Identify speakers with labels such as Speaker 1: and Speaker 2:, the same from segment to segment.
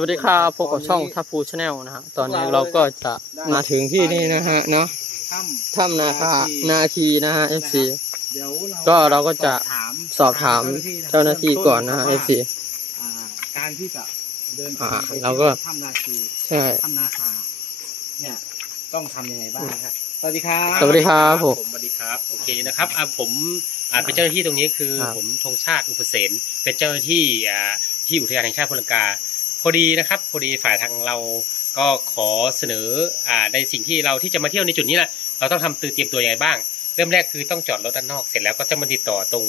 Speaker 1: วัสดีครับพบกับช่องทัพพูชาแนลนะฮะตอนนี้เราก็จะมาถึงที่นี่นะฮะเนาะ
Speaker 2: ถ้ำ
Speaker 1: ถ้ำนาคานาคีนะฮะ FC
Speaker 2: เดี๋ยว
Speaker 1: ก็เราก็จะสอบถามเจ้าหน้าที่ก่อนนะฮะ FC
Speaker 2: อ่าการที่จะเดิน
Speaker 1: อ่า
Speaker 2: ไป
Speaker 1: เราก็
Speaker 2: ถ้ำนาคี
Speaker 1: ใช่
Speaker 2: ถ้ำนาคาเนี่ยต้องทำยังไงบ้างนะครับสวัสดีครับ
Speaker 1: สวัสดีครับผม
Speaker 3: สวัสดีครับโอเคนะครับอ่าผมอ่าเป็นเจ้าหน้าที่ตรงนี้คือ
Speaker 1: ครับ
Speaker 3: ผมธงชาติอุปเสนเป็นเจ้าหน้าที่อ่าที่อุทยานแห่งชาติพลังกา พอดีนะครับพอดีฝ่ายทางเราก็ขอเสนออ่าในสิ่งที่เราที่จะมาเที่ยวในจุดนี้แหละเราต้องทำตัวเตรียมตัวยังไงบ้าง เริ่มแรกคือต้องจอดรถด้านนอกเสร็จแล้วก็จะมาติดต่อตรง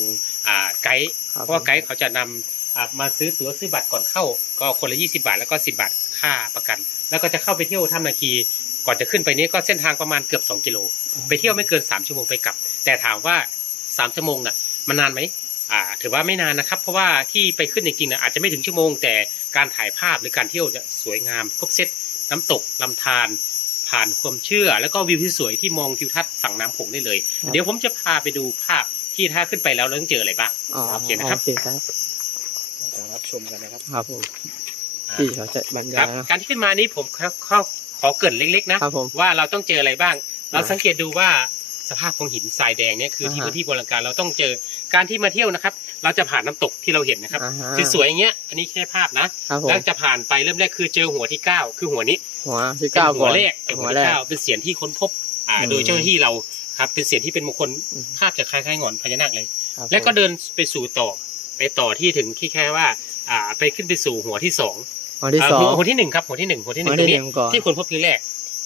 Speaker 3: อ่าไกด์
Speaker 1: ครับ
Speaker 3: เพราะว่าไกด์เขาจะนำอ่ามาซื้อตั๋วซื้อบัตรก่อนเข้า ก็คนละ 20 บาทแล้วก็ 10 บาทค่าประกัน แล้วก็จะเข้าไปเที่ยวถ้ำนาคีก่อนจะขึ้นไปนี้ก็เส้นทางประมาณเกือบ 2 กิโล ไปเที่ยวไม่เกิน 3 ชั่วโมงไปกลับ แต่ถามว่า 3 ชั่วโมงน่ะมันนานไหมอ่าถือว่าไม่นานนะครับ เพราะว่าที่ไปขึ้นจริงๆน่ะอาจจะไม่ถึงชั่วโมง แต่ การถ่ายภาพหรือการเที่ยวจะสวยงามครบเซตน้ำตกลำธารผ่านความเชื่อ แล้วก็วิวที่สวยที่มองทิวทัศน์ฝั่งน้ำโขงได้เลย เดี๋ยวผมจะพาไปดูภาพที่ถ้าขึ้นไปแล้วเราต้องเจออะไรบ้าง
Speaker 1: อ๋อ
Speaker 3: โอเคนะครับ
Speaker 1: โอเคครับ
Speaker 2: เราจะรับชมกันนะครับ
Speaker 1: ครับผม
Speaker 3: อ่า
Speaker 1: พี่เขาจะบรร
Speaker 3: ค
Speaker 1: ยา
Speaker 3: รั
Speaker 1: ย
Speaker 3: บ
Speaker 1: นะ
Speaker 3: การที่ขึ้นมานี้ผมขอขอขอเกรินเล็กๆนะ
Speaker 1: ครับผม
Speaker 3: ว่าเราต้องเจออะไรบ้าง เรา
Speaker 1: อ่า
Speaker 3: สังเกตดูว่าสภาพของหินทรายแดงเนี่ยคือที่
Speaker 1: อ่าฮะ
Speaker 3: พื้นที่โบราณการเราต้องเจอการที่มาเที่ยวนะครับ เราจะผ่านน้ำตกที่เราเห็นนะครับ
Speaker 1: อ่าฮะ
Speaker 3: สวยๆอย่างเงี้ยอันนี้แค่ภาพนะครับ
Speaker 1: ผม
Speaker 3: แล้วจะผ่านไปเริ่มแรกคือเจอหัวที่เก้าคือหัวนี้
Speaker 1: หัวที่
Speaker 3: เป็น
Speaker 1: เก้า
Speaker 3: หั
Speaker 1: ก่
Speaker 3: ว
Speaker 1: อน
Speaker 3: แรกเป็นหั
Speaker 1: หั
Speaker 3: ว
Speaker 1: ว
Speaker 3: ที่
Speaker 1: แรก
Speaker 3: เก้าเป็นเสียงที่ค้นพบอ่า
Speaker 1: อืม
Speaker 3: โดยเจ้าหน้าที่เราครับเป็นเสียงที่เป็นมงคล
Speaker 1: อืม
Speaker 3: ภาพจะคล้ายๆหงอนพญานาคเลย
Speaker 1: ครับ
Speaker 3: แล้วก็
Speaker 1: ผม
Speaker 3: เดินไปสู่ต่อไปต่อที่ถึงที่แค่ว่าอ่าไปขึ้นไปสู่หัวที่สอง
Speaker 1: หัวที่สองา
Speaker 3: หัวที่หนึ่งครับหัวที่หนึ่งหัวที่หนึ่
Speaker 1: หัว
Speaker 3: งตร
Speaker 1: ที่
Speaker 3: ง
Speaker 1: ห
Speaker 3: นี้
Speaker 1: นึ่งก่อน
Speaker 3: ที่คนพบทีแรก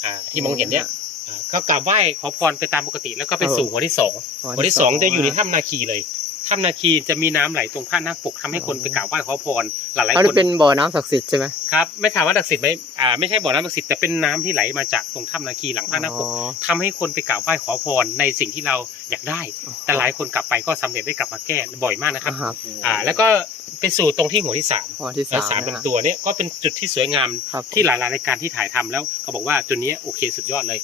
Speaker 3: อ่าที่มองเห็นเนี้ยอ่าก็กราบไหว้ขอพรไปตามปกติ แล้วก็ไป
Speaker 1: ครับ
Speaker 3: สู่หัวที่สองหัวที่สองจะอยู่ในถ้ำนาคีเลย ถ้ำนาคีจะมีน้ำไหลตรงผ้านาคปกทำให้คนไปกราบไหว้ขอพรหลาย
Speaker 1: เขา
Speaker 3: ๆค
Speaker 1: จะ
Speaker 3: น
Speaker 1: เป็นบ่อน้ำศักดิ์สิทธิ์ใช่ไหม
Speaker 3: ครับไม่ถามว่าศักดิ์สิทธิ์ไหมอ่าไม่ใช่บ่อน้ำศักดิ์สิทธิ์แต่เป็นน้ำที่ไหลมาจากตรงถ้ำนาคีหลังผ้านาคป
Speaker 1: อ๋
Speaker 3: ก
Speaker 1: อ
Speaker 3: ทำให้คนไปกราบไหว้ขอพรในสิ่งที่เราอยากได้ แต่หลายคนกลับไปก็สำเร็จได้กลับมาแก้บ่อยมากนะครับ
Speaker 1: อ่าครับ
Speaker 3: อ่าแล้วก็ไปสู่ตรงที่หัวที่สาม
Speaker 1: หัวที่
Speaker 3: แล้ว
Speaker 1: สาม
Speaker 3: สาม
Speaker 1: นะฮะ
Speaker 3: ลำตัวเนี้ยก็เป็นจุดที่สวยงาม
Speaker 1: ครับ
Speaker 3: ที่หลายๆรายการที่ถ่ายทำแล้วเขาบอกว่าจุดนี้โอเคสุดยอดเลย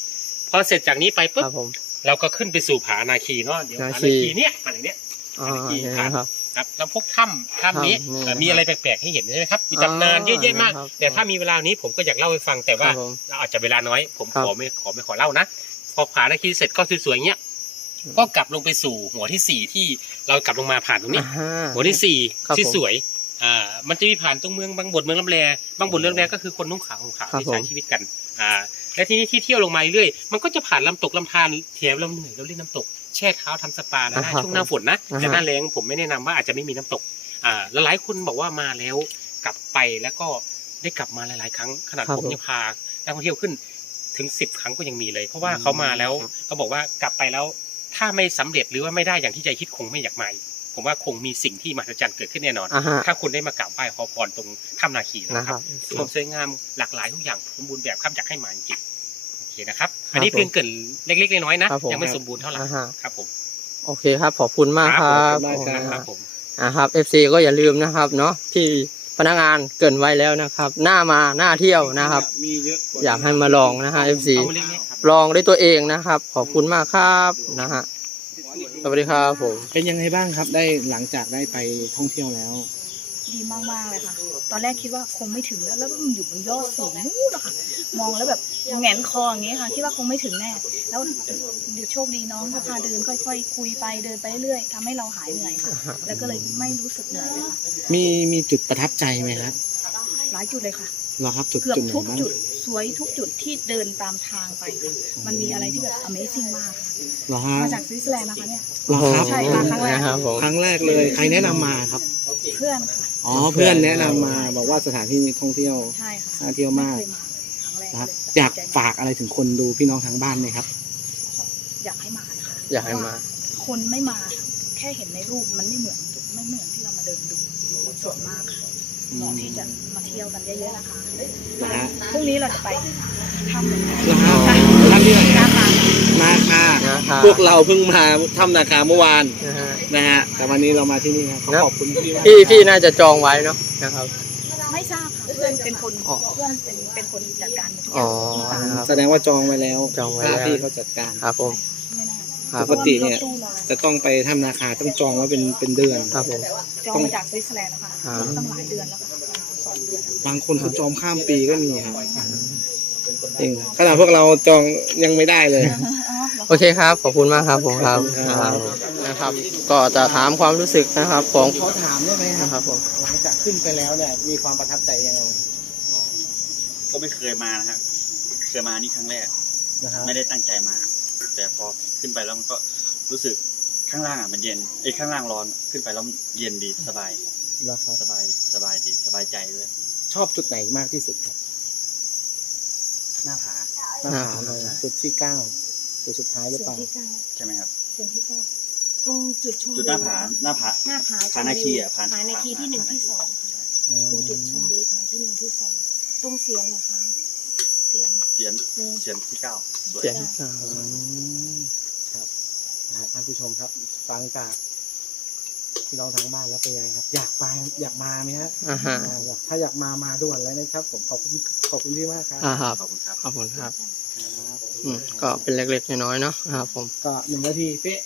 Speaker 3: พอเสร็จจากนี้ไป
Speaker 1: ค
Speaker 3: ปุ๊บ
Speaker 1: รับผม
Speaker 3: เราก็ขึ้นไปสู่ผานาคีเนาะเดี๋ยวผา
Speaker 1: นา
Speaker 3: นา
Speaker 1: คี
Speaker 3: คีเนี่ยมาอย่างเนี้ย
Speaker 1: อ๋อ
Speaker 3: อันนี้
Speaker 1: เนี่ย
Speaker 3: ครับ
Speaker 1: นะครับ
Speaker 3: ครับแล้วพวกถ้ำถ้ำนี้
Speaker 1: ถ้ำนี่
Speaker 3: เอ่อมีอะไรแปลกๆให้เห็นใช่ไหมครับมีตำนาน
Speaker 1: อ๋อ
Speaker 3: เยอะแยะมาก
Speaker 1: นะครับ
Speaker 3: แต่ถ้ามีเวลานี้ผมก็อยากเล่าให้ฟังแต่ว่า
Speaker 1: ครับผม
Speaker 3: เราอาจจะเวลาน้อย ผม
Speaker 1: ครับ
Speaker 3: ขอไม่ขอไม่ขอเล่านะพอผานาคีเสร็จก็สวยๆอย่างเงี้ย
Speaker 1: อืม
Speaker 3: ก็กลับลงไปสู่หัวที่สี่ที่เรากลับลงมาผ่านตรงนี้
Speaker 1: อ่าฮะ
Speaker 3: หัวที่สี่
Speaker 1: ครับ
Speaker 3: ที่
Speaker 1: ผม
Speaker 3: สวย อ่า มันจะมีผ่านตรงเมืองบางบทเมืองลำแลบางบทเมืองลำแลก็คือคนนุ่งขาวห่มขาว
Speaker 1: ครับ
Speaker 3: ที่ใช้
Speaker 1: ผม
Speaker 3: ชีวิตกัน อ่า และที่นี่ที่เที่ยวลงมาเรื่อยๆมันก็จะผ่านลำตกลำธารแถวลำเหนื่อยเราเล่นน้ำตก แช่เท้าทำสปานะ
Speaker 1: อ่า
Speaker 3: ได้
Speaker 1: ครับ
Speaker 3: ช่วงหน้าฝนนะ
Speaker 1: อ่าฮะ
Speaker 3: แต่หน้าแรงผมไม่แนะนำว่าอาจจะไม่มีน้ำตกอ่าแล้วหลายคนบอกว่ามาแล้วกลับไปแล้วก็ได้กลับมาหลาย ๆ ครั้งขนาด
Speaker 1: ครับ
Speaker 3: ผม
Speaker 1: ผม
Speaker 3: ยังพานักท่องเที่ยวขึ้นถึงสิบครั้งก็ยังมีเลย เพราะว่าเขามาแล้วเขาบอกว่ากลับไปแล้ว ถ้าไม่สำเร็จหรือว่าไม่ได้อย่างที่ใจคิดคงไม่อยากมาอีกผมว่าคงมีสิ่งที่มหัศจรรย์เกิดขึ้นแน่นอน
Speaker 1: อ่าฮะ
Speaker 3: ถ้าคุณได้มากราบไหว้ขอพรตรงถ้ำนาคีนะ
Speaker 1: นะ
Speaker 3: ค
Speaker 1: ค
Speaker 3: รั
Speaker 1: รั
Speaker 3: บบความสวยงามหลากหลายทุกอย่างสมบูรณ์แบบครับอยากให้มาจริงๆโอเค นะครับ
Speaker 1: ครับ
Speaker 3: อันนี้เพียงเกรินเล็กๆน้อยๆนะ
Speaker 1: ครับผม
Speaker 3: ยังไม่สมบูรณ์เท่าไหร่
Speaker 1: อ่าฮะ
Speaker 3: ครับผม
Speaker 1: โอเคครับ ขอบคุณมากค
Speaker 3: ครั
Speaker 1: รับ
Speaker 3: ผม
Speaker 1: ผม
Speaker 3: ครับผม
Speaker 1: อ่าครับ FC ก็อย่าลืมนะครับ เนาะที่พนักงานเกรินไว้แล้วนะครับ หน้ามาหน้าเที่ยวนะครับ
Speaker 2: มีเยอะกว่
Speaker 1: อยากให้มาลองนะฮะ FC
Speaker 3: เอาเล็กๆครับ
Speaker 1: ลองด้วยตัวเองนะครับ ขอบคุณมากครับนะฮะสวัสดีครับผม
Speaker 2: เป็นยังไงบ้างครับได้หลังจากได้ไปท่องเที่ยวแล้ว
Speaker 4: ดีมากๆเลยค่ะ ตอนแรกคิดว่าคงไม่ถึงแล้ว แล้วมันอยู่บนยอดสูงนู้นอะค่ะมองแล้วแบบ แหงนคออย่างเงี้ยค่ะคิดว่าคงไม่ถึงแน่ แล้วเดี๋ยวโชคดีน้องก็พาเดินค่อยๆ คุยไปเดินไปเรื่อยๆทำให้เราหายเหนื่อยค่ะ แล้วก็เลยไม่รู้สึกเหนื่อยเลยค่ะ
Speaker 2: มีมีจุดประทับใจไหมครับ
Speaker 4: หลายจุดเลยค่ะ
Speaker 2: เหรอครับจุด
Speaker 4: เกือบ
Speaker 2: จุดไหน
Speaker 4: ทุก
Speaker 2: บ้าง
Speaker 4: จุดสวยทุกจุดที่เดินตามทางไปค่ะมันมีอะไรที่แบบ Amazing มากค่ะ
Speaker 2: เหรอฮะ
Speaker 4: มาจากสวิตเซอร์แลนด์นะคะเนี่ย
Speaker 2: เหรอครับ
Speaker 4: ใช่ค่ะครั้งแรก
Speaker 1: นะครับผม
Speaker 2: ครั้งแรกเลย ใครแนะนำมาครับ
Speaker 4: เพื่อนค่ะ
Speaker 2: อ๋อเพื่อนแนะนำมาบอกว่าสถานที่ท่องเที่ยว
Speaker 4: ใช่ค่ะ
Speaker 2: น่าเที่ยวมาก
Speaker 4: ไเคยมา
Speaker 2: นะครับ
Speaker 4: เลย
Speaker 2: อยาก
Speaker 4: ตัดสินใจ
Speaker 2: ฝากอะไรถึงคนดูพี่น้องทางบ้านไหมครับ
Speaker 4: อยากให้มานะคะ
Speaker 1: อยากให้มา
Speaker 4: คนไม่มาแค่เห็นในรูปมันไม่เหมือนไม่เหมือนที่เรามาเดินดูส่วนมากค่ะเหมาะที่จะมาเที่ยวกันเยอะๆนะคะ
Speaker 2: นะฮะ
Speaker 4: พรุ่งนี้เราจะไปทำเหมือนกัน
Speaker 2: เหรอฮะท่านที่ไหนครับ
Speaker 4: น้ำมา
Speaker 2: นาคา
Speaker 1: นะครับ
Speaker 2: พวกเราเพิ่งมาทำนาคาเมื่อวาน
Speaker 1: นะฮะ
Speaker 2: นะฮะแต่วันนี้เรามาที่นี่ครับ
Speaker 1: ครับ
Speaker 2: ขอบคุณพี่มาก
Speaker 1: พี่พี่น่าจะจองไว้เนาะนะครับ
Speaker 4: พื่อนเป็นคน
Speaker 1: อ๋อ
Speaker 4: เพื่อนเป็นเป็นคนจัดการหมดทุกอ
Speaker 1: อ๋อ
Speaker 4: ย่าง
Speaker 1: นะครับ
Speaker 2: แสดงว่าจองไว้แล้ว
Speaker 1: จองไว้แล้ว
Speaker 2: ที่เขาจัดการ
Speaker 1: ครับผม
Speaker 4: ไม่น่า
Speaker 1: ครับ
Speaker 2: ปกติเนี่ย
Speaker 4: พราะว่ามีรถตู้รอ
Speaker 2: จะต้องไปทำนาคาต้องจองไว้เป็นเป็นเดือน
Speaker 1: ครับผม
Speaker 4: จองมาจากสวิตเซอร์แลนด์นะคะ
Speaker 1: อ่า
Speaker 4: ตั้งหลายเดือนแล้วค่ะประมาณสองเดือนแล้ว
Speaker 2: บางคนเขาจองข้ามปีก็มีครับจริงขนาดพวกเราจองยังไม่ได้เลย
Speaker 4: อ๋อเหรอ
Speaker 1: โอเคครับ ขอบคุณมากครับผมครับ
Speaker 2: ครับ
Speaker 1: นะครับ ก็จะถามความรู้สึกนะครับ ของ
Speaker 2: เขาถามได้ไหมค
Speaker 1: นะค
Speaker 2: รั
Speaker 1: รั
Speaker 2: บบ
Speaker 1: ผม
Speaker 2: หลังจากขึ้นไปแล้วเนี่ย มีความประทับใจยังไง
Speaker 5: ก็ไม่เคยมานะครับ เคยมานี่ครั้งแรก
Speaker 2: นะครับ
Speaker 5: ไม่ได้ตั้งใจมา แต่พอขึ้นไปแล้วมันก็รู้สึกข้างล่างอะมันเย็นไอ้ยข้างล่างร้อนขึ้นไปแล้วมันเย็นดีสบาย
Speaker 2: แล้วครับ
Speaker 5: สบายสบายดีสบายใจด้วย
Speaker 2: ชอบจุดไหนมากที่สุดครับ
Speaker 5: หน้าผา
Speaker 2: หน้าผาเลยจุดที่เก้า จุดสุดท้ายหรือ
Speaker 6: ส่
Speaker 2: เป
Speaker 6: วน
Speaker 2: ล่า
Speaker 6: ที่เก้า
Speaker 5: ใช่ไหมครับ
Speaker 6: ส่วนที่เก้าตรงจุดชม
Speaker 5: จุดหน้าผาหน้าผา
Speaker 6: หน้าผา
Speaker 5: ผานาคีอะ
Speaker 6: ผานาคีที่หนึ่งที่สองค่ะ
Speaker 2: อืม
Speaker 6: ตรงจุดชมวิวผาที่หนึ่งที่สองตรงเสียงนะคะ เสียง
Speaker 5: เสียน
Speaker 6: นี่
Speaker 5: เสียนที่เก้าสวย
Speaker 1: เสียงกลาง
Speaker 2: อืมครับนะฮะท่านผู้ชมครับฟังจากพี่น้องทางบ้านแล้วเป็นยังไงครับ อยากไปอยากมาไหมฮะ
Speaker 1: อ่าฮะ
Speaker 2: อ่าอยากถ้าอยากมามาด่วนเลยนะครับ ผมขอบคุณขอบคุณพี่มากครับ
Speaker 1: อ่าครับ
Speaker 5: ขอบคุณครับ
Speaker 1: ขอบคุณครับ
Speaker 2: ครับ
Speaker 1: อืมก็เป็นเล็กๆน้อยๆเนาะครับผม
Speaker 2: ก็หนึ่งนาทีเป๊ะ